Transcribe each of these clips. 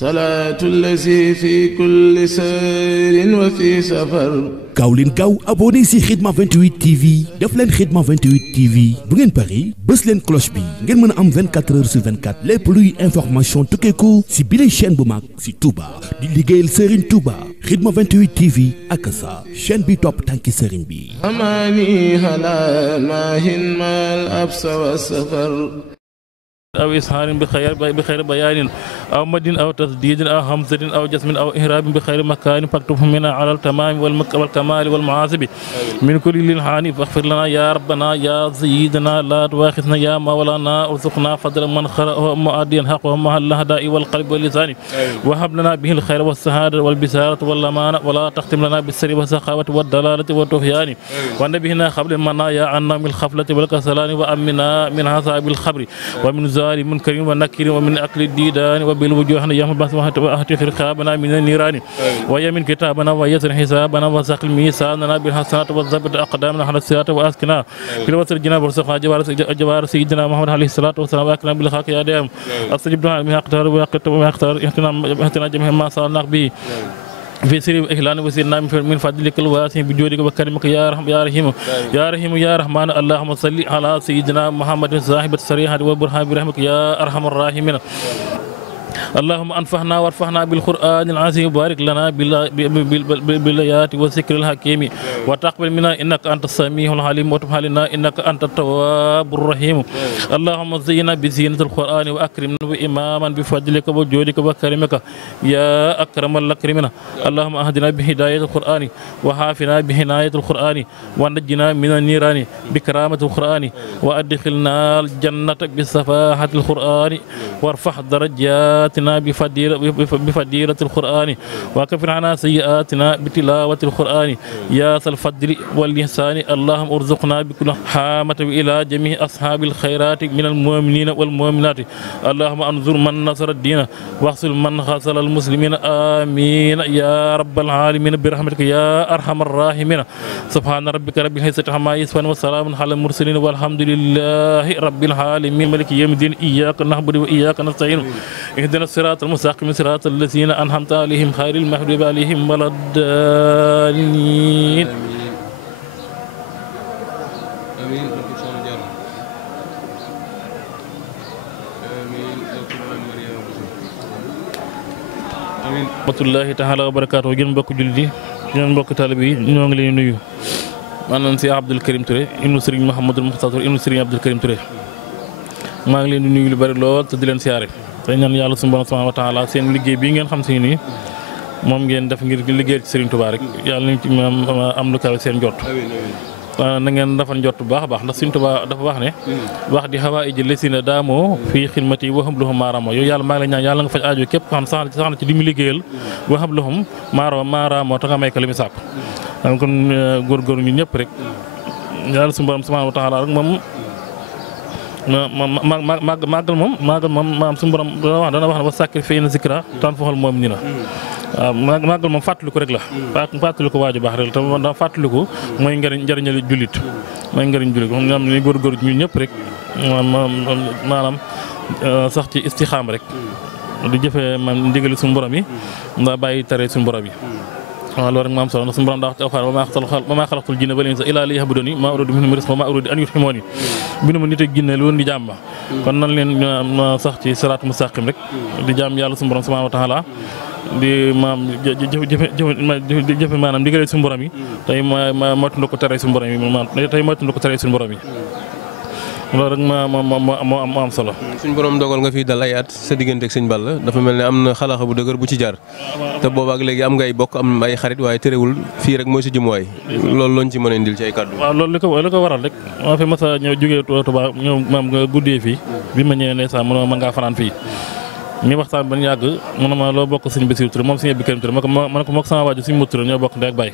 salaatu lazi fi kulli sayrin wa fi safar. gaaw leen gaaw abonné si Khidma 28 TV def leen Khidma 28 TV bu ngeen pari bës leen cloche bi ngeen mën a am 24 heures sur 24 lépp luy information tukkeeku si bile chaîne bu mag si Touba di liggéeyal Serigne Touba Khidma 28 TV ak sa chaîne bi topp tànki Serigne bi. amaani ala maahin maal absa wa safar. أو إسهار بخير بيان أو مد أو تسديد أو همزة أو جسم أو إهراب بخير مكان فاكتبه منا على التمام والكمال والمعاصب من كل للحان فاغفر لنا يا ربنا يا سيدنا لا تواخذنا يا مولانا ارزقنا فضل من خلقه مؤديا حقه مع الهداء والقلب واللسان وهب لنا به الخير والسعادة والبسارة والأمانة ولا تختم لنا بالسر والسخاوة والدلالة والطغيان ونبهنا قبل المنايا عنا من الخفلة والكسلان وأمنا من عذاب الخبر ومن منكر ونكر ومن أكل الديدان وبالوجوه يوم البعث وأهتك رقابنا من النيران ويمن كتابنا ويسر حسابنا وسقل ميساننا بالحسنات والزبط أقدامنا على الصراط وأسكنا في الوتر الجناب ورسخنا جوار سيدنا محمد عليه الصلاة والسلام وأكرم بالخاك يا دائم أستجب دعاء من أقدار اهتنا جميع ما صارنا به في سر إخلان وسيرنا من فضلك الواسع بجودك وكرمك يا رحم يا رحيم يا رحيم يا رحمن اللهم صل على سيدنا محمد صاحب الصريحة والبرهان برحمك يا أرحم الراحمين. اللهم أنفعنا وارفعنا بالقرآن العظيم وبارك لنا بالآيات والذكر الحكيم وتقبل منا إنك أنت السميع العليم وتب علينا إنك أنت التواب الرحيم. اللهم زينا بزينة القرآن وأكرمنا بإماما بفضلك وجودك وكرمك يا أكرم الأكرمين. اللهم أهدنا بهداية القرآن وحافنا بهناية القرآن ونجنا من النيران بكرامة القرآن وأدخلنا الجنة بصفاحة القرآن وارفع درجاتنا بفضيلة القرآن وكفر عنا سيئاتنا بتلاوة القرآن يا ذا الفضل والإحسان. اللهم ارزقنا بكل حامة إلى جميع أصحاب الخيرات من المؤمنين والمؤمنات. اللهم انظر من نصر الدين واغسل من خذل المسلمين آمين يا رب العالمين برحمتك يا أرحم الراحمين. سبحان ربك رب العزة عما يصفون وسلام على المرسلين والحمد لله رب العالمين مالك يوم الدين. إياك نعبد وإياك نستعين اهدنا الصراط المستقيم صراط الذين أنعمت عليهم غير المغضوب عليهم ولا الضالين. آمين. rahmatullahi taala wa barakaatu gën mbokk jullit yi gën mbokk taalibe yi ñoo ngi leen nuyu. maanaam si Abdoul Karim Touré ibnu Serigne Mouhamadou Moustapha ibnu Serigne Abdoul Karim Touré maa ngi leen di nuyu lu bari lool te di leen siyaare te ñaan yàlla suñu borom subhanahu wa taala seen liggéey bii ngeen xam si nii moom ngeen def ngir liggéeyal ci Serigne Touba rek yàlla nañ ci am lu kawe seen jot. na ngeen rafet njort bu baax a baax ndax Serigne Touba dafa wax ne wax di xawaa iji lesina daamoo fii xidmati waxam loxum maaraamoo yow yàlla maa ngi lay ñaan yàlla nga faj aajo képp xam sax na ci li mu liggéeyal waxam loxum maaraamoo te nga may ko li mu sàpp kon góorgóorlu ñun ñëpp rek yàlla suñu borom subhanahu wa taala rek moom màggal moom maam suñu borom dana wax ne wa sàkkir fay na zikra tan foxal moom ñi na waaw màggal moom fàttaliku rek la fàttaliku waaju baax rek la te da fàttaliku mooy njëriñal jullit mooy njëriñ jullit moom ñoom ni góorgóorlu ñun ñëpp rek maanaam sax ci istixaam rek di jëfee man ndigali suñu borom yi ndaa bàyyi tere suñu borom yi waaw loolu rek maa am solo ndax suñu borom daa wax ci alxuraan wa maa xalaqtul jinna wal insa illaa liya'buduuni maa uriidu minhum min rizqin wa maa uriidu an yut'imuuni bindu ma nit ak jinne lu woon di jàmm kon nan leen sax ci siraatu mustaqim rek di jàmm yàlla suñu borom subhaanahu wa taala di maam jëfe maanaam digale suñu borom yi tey moytu ko tere suñu borom yi tey moytu ko tere suñu borom yi loolu rek moo am solo. suñ borom dogal nga fi dal ay at sa diggante ak sëñ Balla dafa mel ne am na xalaxa bu dëgër bu ci jaar te boobaak léegi am ngay bokk am ay xarit waaye terewul fii rek mooy sa jëmuwaay loolu looñ ci mën a indil ci ay kàddu. waaw loolu li ko waral rek maa fi mas a ñëw jógee Touba ñëw maam nga guddee fii bi ma ñëwee ndeysaan mën ngaa fanaan fii ñu waxtaan ba ñu yàgg mu ne ma loo bokk sëñ Bassirou Touré moom sëñ Abdou Karim Touré ma ne ko mook sama waaju sëñ Modou Touré ñoo bokk ndey ak baay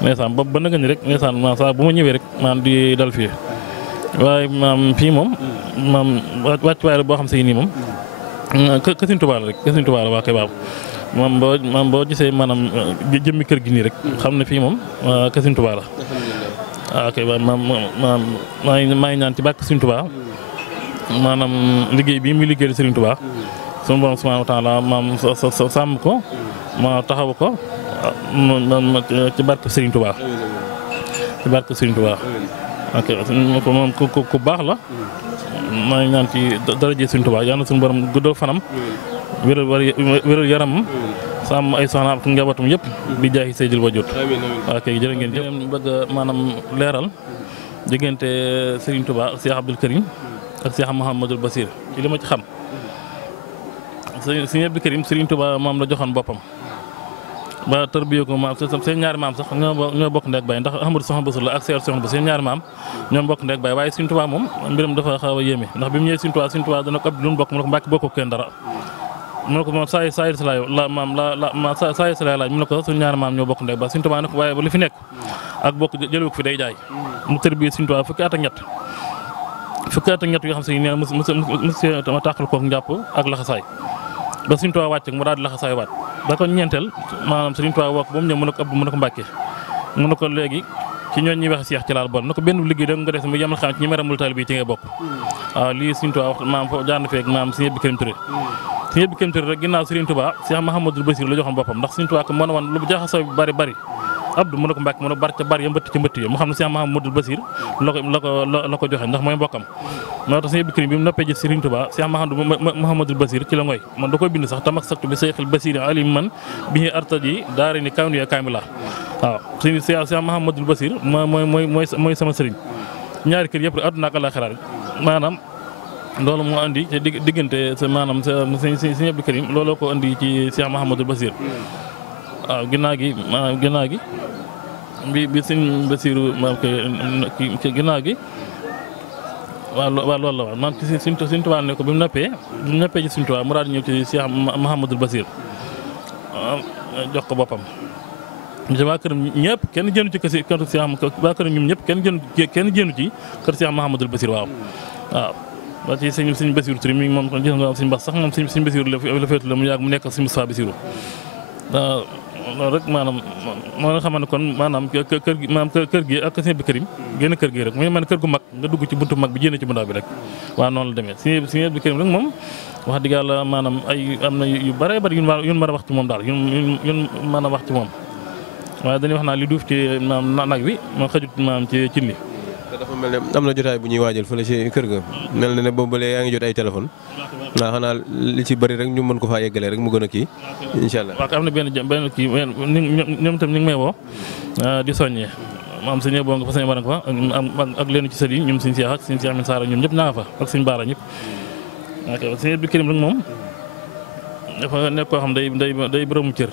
ndeysaan ba nëgë ni rek ndeysaan ma saa bu ma ñëwee rek maan di dal fii waaye maam fii moom maam wàccuwaay la boo xam si nii moom kër Sëñ Tuubaa la rek kër Sëñ Tuubaa la waa kay baabu moom boo gisee maanaam jëmmi kër gi nii rek xam ne fii moom kër Sëñ Tuubaa la waaw kay maa ngi ñaan ci bàkk Sëñ Tuubaa maanaam liggéey bii muy liggéeyal Sëriñ Tuubaa suñu borom subhanahu wa taala maam sàmm ko ma taxaw ko ci barke Serigne Touba ci barke Serigne Touba ok moom ku baax la maa ngi ñaan ci daraje Serigne Touba yal na suñu borom guddal fanam wéral yaramam sàmm ay soxna ak njabootam yëpp di jaayi Seydil Wajud ok jërë ngeen jëf bëgg maanaam leeral diggante Serigne Touba ak Cheikh Abdoul Karim ak Cheikh Mouhamadul Basir ci li ma ci xam Serigne Abdoul Karim Serigne Touba moom la joxoon boppam ba tërbiye ko maam seen ñaari maam sax ñoo bokk ndek baay ndax Ahmadou Soxna Basir la ak Cheikh Soxna Basir seen ñaari maam ñoo bokk ndek baay waaye Serigne Touba moom mbiram dafa xaw a yéeme ndax bi mu ñëwee Serigne Touba dana ko ab lu mu bokk mu ne ko Mbàkke bokk kenn dara mu ne ko moom saa yi si la maam la saa yi si la laaj mu ne ko suñu ñaari maam ñoo bokk ndek baay Serigne Touba ne ko waaye ba li fi nekk ak bokk jëlee ko fi day jaay mu tërbiye Serigne Touba fukki at ak ñett yoo xam si ne monsieur ma tàqal kook njàpp ak laxasaay ba Serigne Touba wàcc mu daal di laxasaay waat ba ko ñeenteel maanaam Serigne Touba wokk ba mu ñëw mu ne ko Abdou mu ne ko Mbàkke mu ne ko léegi ci ñooñ ñuy wax Seex ci laal bon na ko benn liggéey da nga def mu yemal xam ci ñi meramul taalibe bi ci ngay bokk waaw lii Serigne Touba wax maam foofu jaar na feeg maam Serigne Abdou Karim Touré Serigne Abdou Karim Touré rek ginnaaw Serigne Touba Cheikh Mouhamadul Basir la joxoon boppam ndax Serigne Touba ko moo ne woon lu jaxasoo bari Abdou mu ne ko Mbàkke mu ne bar ca bar ya mbëtt ci mbëtt yi mu xam ne Cheikh Mouhamadul Basir la ko joxe ndax mooy mbokkam moo tax Serigne Abdou Karim bi mu noppee gis Serigne Touba Cheikh Mouhamadul Basir ci la ngoy man da koy bind sax tamak saktu bi Cheikhul Basir alim man bi artaji daari ni kawniya kaamila waaw Cheikh Mouhamadul Basir mooy sama sëriñ ñaari kër yëpp àdduna ak àllaaxira maanaam loolu moo andi ci diggante maanaam Serigne Abdou Karim looloo ko andi ci Cheikh Mouhamadul Basir waaw ginnaaw gi bi Serigne Basiru maam ki ginnaaw gi waaw loolu la waaw man ci Serigne Touba ne ko bi mu noppee ci Serigne Touba mu daal di ñëw ci Cheikh Mouhamadul Basir jox ko boppam waa këram ñëpp kenn jënu ci kër Cheikh waa këram ñoom ñëpp kenn jënu ci kër Cheikh Mouhamadul Basir waaw ba ci Serigne Basiru Touré mi moom gis nga Serigne Bass sax moom Serigne Basiru la féetu la mu yàgg mu nekk ak Serigne Moustapha Basiru loolu rek maanaam moo nga xamante kon maanaam kër gi ak Serigne Abdou Karim génn kër gi rek muy man kër gu mag nga dugg ci buntu mag bi génn ci bu ndaw bi rek waaw noonu la demee Serigne Abdou Karim rek moom wax dëgg yàlla maanaam am na yu bare bari yun mën a wax ci moom daal yun mën a wax ci moom waaye dañuy wax naa li duuf ci maanaam nag bi moo xajut maanaam ci cin li dafa mel ne am na jotaay bu ñuy waajal fële ci kër ga mel na ne boobu ba léegi yaa ngi jot ay téléphone waaw xanaa li ci bëri rek ñu mën ko faa yeggalee rek mu gën a kii incha allah. waaw am na benn kii ñoom itam ñu ngi may woo di soññee maam suñu boo nga fa sañ war nga fa ak leen ci sët yi ñoom suñu Seex ak suñu Seex Amin Saara ñoom ñëpp naa nga fa ak suñu Baara ñëpp ok Serigne Abdou Karim rek moom dafa nekk koo xam day bërëmu cër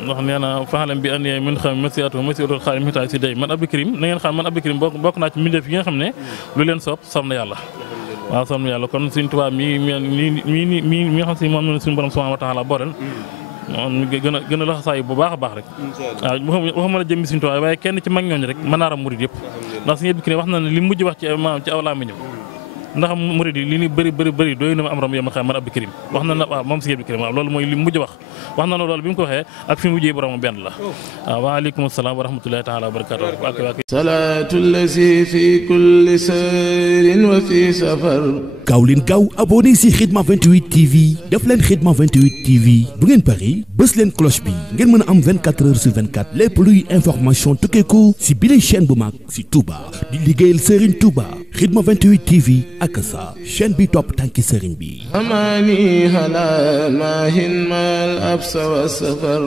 ndax nee na faxalam bi an min xam masiatul xaalim xitaay si day man Abdou Karim na ngeen xam man Abdou Karim bokk naa ci mbindeef yi nga xam ne lu leen soob na yàlla waaw soob na yàlla kon Serigne Touba mi nga xam si moom la suñu borom subhanahu wa taala booleel moom gën a laxasaayu bu baax a baax rek waaw waxuma la jëmmi Serigne Touba waaye kenn ci mag ñooñu rek mën naa ram murid yëpp ndax Serigne Abdou Karim wax na ne li mujj wax ci aw làmmiñam ndax murid yi li ni bëri doy na ma am ram yow ma xam man Abdou Karim wax na waaw moom Serigne Abdou Karim waaw loolu mooy li mujj wax na loolu bi mu ko waxee ak fi mu mujjee borom benn la waaw waaleykum salaam wa rahmatullahi taala wa barakatuh salaatu lazi fi kulli sayrin wa fi safar gaaw leen gaaw abonné si Khidma 28 TV def leen Khidma 28 TV bu ngeen pari bës leen cloche bi ngeen mën a am 24 heures sur 24 lépp luy information tukkeeku si bile chaîne bu mag si Touba di liggéeyal Serigne Touba Khidma 28 TV ak sa chaîne bi topp tànki Serigne bi amaani hala maahin mal absa wa safar